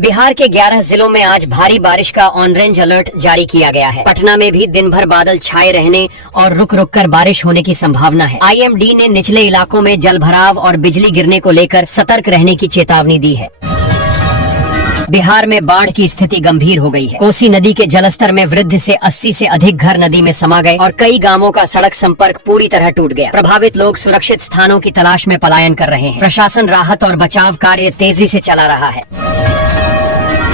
बिहार के 11 जिलों में आज भारी बारिश का ऑरेंज अलर्ट जारी किया गया है। पटना में भी दिन भर बादल छाए रहने और रुक रुक कर बारिश होने की संभावना है। IMD ने निचले इलाकों में जलभराव और बिजली गिरने को लेकर सतर्क रहने की चेतावनी दी है। बिहार में बाढ़ की स्थिति गंभीर हो गई है। कोसी नदी के जलस्तर में वृद्धि से 80 से अधिक घर नदी में समा गए और कई गांवों का सड़क संपर्क पूरी तरह टूट गया। प्रभावित लोग सुरक्षित स्थानों की तलाश में पलायन कर रहे हैं। प्रशासन राहत और बचाव कार्य तेजी से चला रहा है।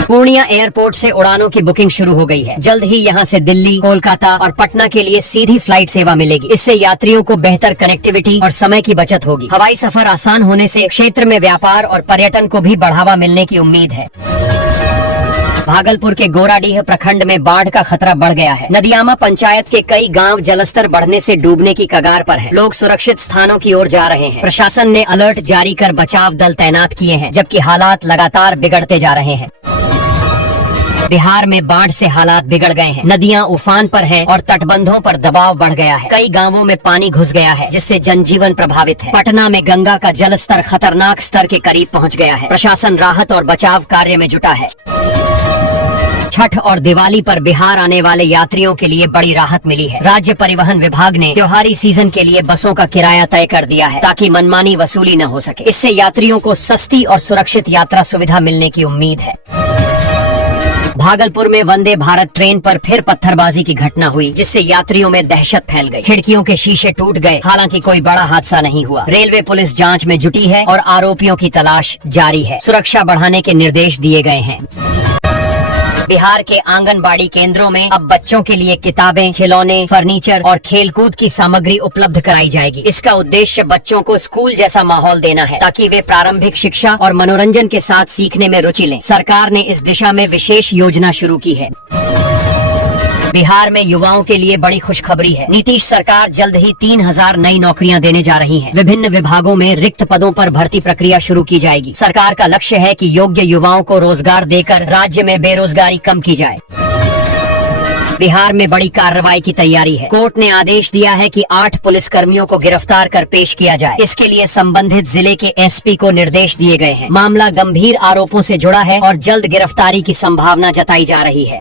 पूर्णिया एयरपोर्ट से उड़ानों की बुकिंग शुरू हो गई है। जल्द ही यहां से दिल्ली, कोलकाता और पटना के लिए सीधी फ्लाइट सेवा मिलेगी। इससे यात्रियों को बेहतर कनेक्टिविटी और समय की बचत होगी। हवाई सफर आसान होने से क्षेत्र में व्यापार और पर्यटन को भी बढ़ावा मिलने की उम्मीद है। भागलपुर के गोराडीह प्रखंड में बाढ़ का खतरा बढ़ गया है। नदियामा पंचायत के कई गांव जलस्तर बढ़ने से डूबने की कगार पर हैं। लोग सुरक्षित स्थानों की ओर जा रहे हैं। प्रशासन ने अलर्ट जारी कर बचाव दल तैनात किए हैं, जबकि हालात लगातार बिगड़ते जा रहे हैं। बिहार में बाढ़ से हालात बिगड़ गए हैं। नदियां उफान पर हैं और तटबंधों पर दबाव बढ़ गया है। कई गांवों में पानी घुस गया है, जिससे जनजीवन प्रभावित है। पटना में गंगा का जलस्तर खतरनाक स्तर के करीब पहुंच गया है। प्रशासन राहत और बचाव कार्य में जुटा है। छठ और दिवाली पर बिहार आने वाले यात्रियों के लिए बड़ी राहत मिली है। राज्य परिवहन विभाग ने त्योहारी सीजन के लिए बसों का किराया तय कर दिया है, ताकि मनमानी वसूली न हो सके। इससे यात्रियों को सस्ती और सुरक्षित यात्रा सुविधा मिलने की उम्मीद है। भागलपुर में वंदे भारत ट्रेन पर फिर पत्थरबाजी की घटना हुई, जिससे यात्रियों में दहशत फैल गई। खिड़कियों के शीशे टूट गए। हालांकि कोई बड़ा हादसा नहीं हुआ। रेलवे पुलिस जांच में जुटी है और आरोपियों की तलाश जारी है। सुरक्षा बढ़ाने के निर्देश दिए गए हैं। बिहार के आंगनबाड़ी केंद्रों में अब बच्चों के लिए किताबें, खिलौने, फर्नीचर और खेलकूद की सामग्री उपलब्ध कराई जाएगी। इसका उद्देश्य बच्चों को स्कूल जैसा माहौल देना है, ताकि वे प्रारंभिक शिक्षा और मनोरंजन के साथ सीखने में रुचि लें। सरकार ने इस दिशा में विशेष योजना शुरू की है। बिहार में युवाओं के लिए बड़ी खुशखबरी है। नीतीश सरकार जल्द ही 3000 नई नौकरियां देने जा रही है। विभिन्न विभागों में रिक्त पदों पर भर्ती प्रक्रिया शुरू की जाएगी। सरकार का लक्ष्य है कि योग्य युवाओं को रोजगार देकर राज्य में बेरोजगारी कम की जाए। बिहार में बड़ी कार्रवाई की तैयारी है। कोर्ट ने आदेश दिया है कि 8 पुलिसकर्मियों को गिरफ्तार कर पेश किया जाए। इसके लिए संबंधित जिले के SP को निर्देश दिए गए हैं। मामला गंभीर आरोपों से जुड़ा है और जल्द गिरफ्तारी की संभावना जताई जा रही है।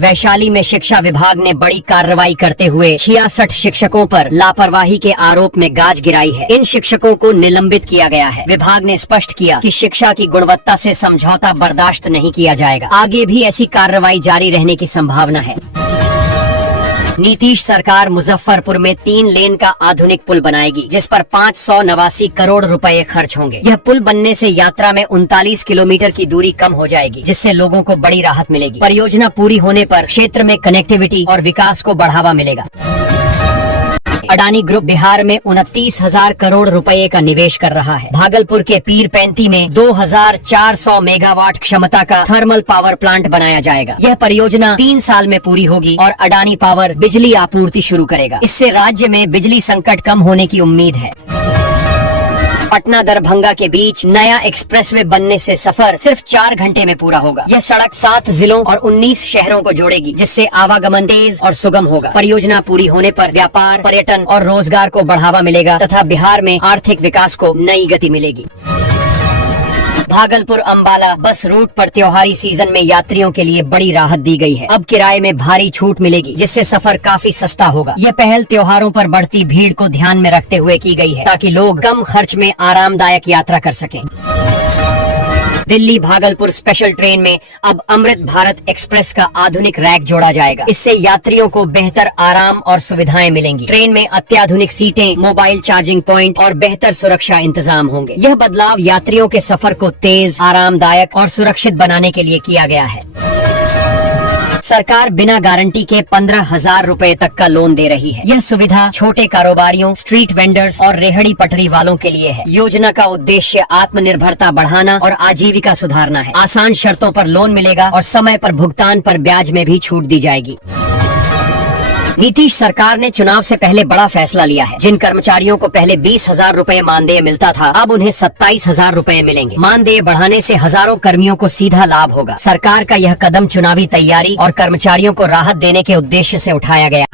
वैशाली में शिक्षा विभाग ने बड़ी कार्रवाई करते हुए 66 शिक्षकों पर लापरवाही के आरोप में गाज गिराई है। इन शिक्षकों को निलंबित किया गया है। विभाग ने स्पष्ट किया कि शिक्षा की गुणवत्ता से समझौता बर्दाश्त नहीं किया जाएगा। आगे भी ऐसी कार्रवाई जारी रहने की संभावना है। नीतीश सरकार मुजफ्फरपुर में 3 लेन का आधुनिक पुल बनाएगी, जिस पर 589 करोड़ रुपए खर्च होंगे। यह पुल बनने से यात्रा में 39 किलोमीटर की दूरी कम हो जाएगी, जिससे लोगों को बड़ी राहत मिलेगी। परियोजना पूरी होने पर क्षेत्र में कनेक्टिविटी और विकास को बढ़ावा मिलेगा। अडानी ग्रुप बिहार में 29,000 करोड़ रुपए का निवेश कर रहा है। भागलपुर के पीरपैंती में 2400 मेगावाट क्षमता का थर्मल पावर प्लांट बनाया जाएगा। यह परियोजना 3 साल में पूरी होगी और अडानी पावर बिजली आपूर्ति शुरू करेगा। इससे राज्य में बिजली संकट कम होने की उम्मीद है। पटना दरभंगा के बीच नया एक्सप्रेसवे बनने से सफर सिर्फ 4 घंटे में पूरा होगा। यह सड़क 7 जिलों और 19 शहरों को जोड़ेगी, जिससे आवागमन तेज और सुगम होगा। परियोजना पूरी होने पर व्यापार, पर्यटन और रोजगार को बढ़ावा मिलेगा तथा बिहार में आर्थिक विकास को नई गति मिलेगी। भागलपुर अंबाला बस रूट पर त्योहारी सीजन में यात्रियों के लिए बड़ी राहत दी गई है। अब किराए में भारी छूट मिलेगी, जिससे सफर काफी सस्ता होगा। यह पहल त्योहारों पर बढ़ती भीड़ को ध्यान में रखते हुए की गई है, ताकि लोग कम खर्च में आरामदायक यात्रा कर सकें। दिल्ली भागलपुर स्पेशल ट्रेन में अब अमृत भारत एक्सप्रेस का आधुनिक रैक जोड़ा जाएगा। इससे यात्रियों को बेहतर आराम और सुविधाएं मिलेंगी। ट्रेन में अत्याधुनिक सीटें, मोबाइल चार्जिंग पॉइंट और बेहतर सुरक्षा इंतजाम होंगे। यह बदलाव यात्रियों के सफर को तेज, आरामदायक और सुरक्षित बनाने के लिए किया गया है। सरकार बिना गारंटी के 15,000 रुपए तक का लोन दे रही है। यह सुविधा छोटे कारोबारियों, स्ट्रीट वेंडर्स और रेहड़ी पटरी वालों के लिए है। योजना का उद्देश्य आत्मनिर्भरता बढ़ाना और आजीविका सुधारना है। आसान शर्तों पर लोन मिलेगा और समय पर भुगतान पर ब्याज में भी छूट दी जाएगी। नीतीश सरकार ने चुनाव से पहले बड़ा फैसला लिया है। जिन कर्मचारियों को पहले 20,000 रुपए मानदेय मिलता था, अब उन्हें 27,000 रुपए मिलेंगे। मानदेय बढ़ाने से हजारों कर्मियों को सीधा लाभ होगा। सरकार का यह कदम चुनावी तैयारी और कर्मचारियों को राहत देने के उद्देश्य से उठाया गया।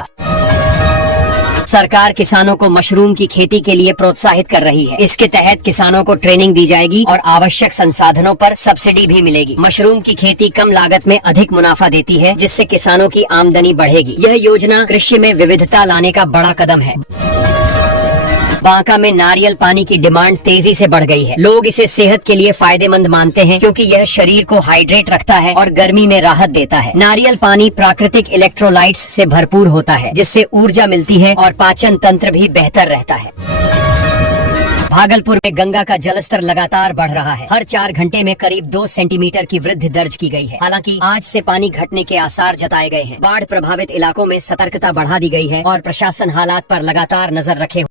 सरकार किसानों को मशरूम की खेती के लिए प्रोत्साहित कर रही है। इसके तहत किसानों को ट्रेनिंग दी जाएगी और आवश्यक संसाधनों पर सब्सिडी भी मिलेगी। मशरूम की खेती कम लागत में अधिक मुनाफा देती है, जिससे किसानों की आमदनी बढ़ेगी। यह योजना कृषि में विविधता लाने का बड़ा कदम है। बांका में नारियल पानी की डिमांड तेजी से बढ़ गई है। लोग इसे सेहत के लिए फायदेमंद मानते हैं, क्योंकि यह शरीर को हाइड्रेट रखता है और गर्मी में राहत देता है। नारियल पानी प्राकृतिक इलेक्ट्रोलाइट्स से भरपूर होता है, जिससे ऊर्जा मिलती है और पाचन तंत्र भी बेहतर रहता है। भागलपुर में गंगा का जलस्तर लगातार बढ़ रहा है। हर 4 घंटे में करीब 2 सेंटीमीटर की वृद्धि दर्ज की गई है। हालांकि आज से पानी घटने के आसार जताए गए हैं। बाढ़ प्रभावित इलाकों में सतर्कता बढ़ा दी गई है और प्रशासन हालात पर लगातार नजर रखे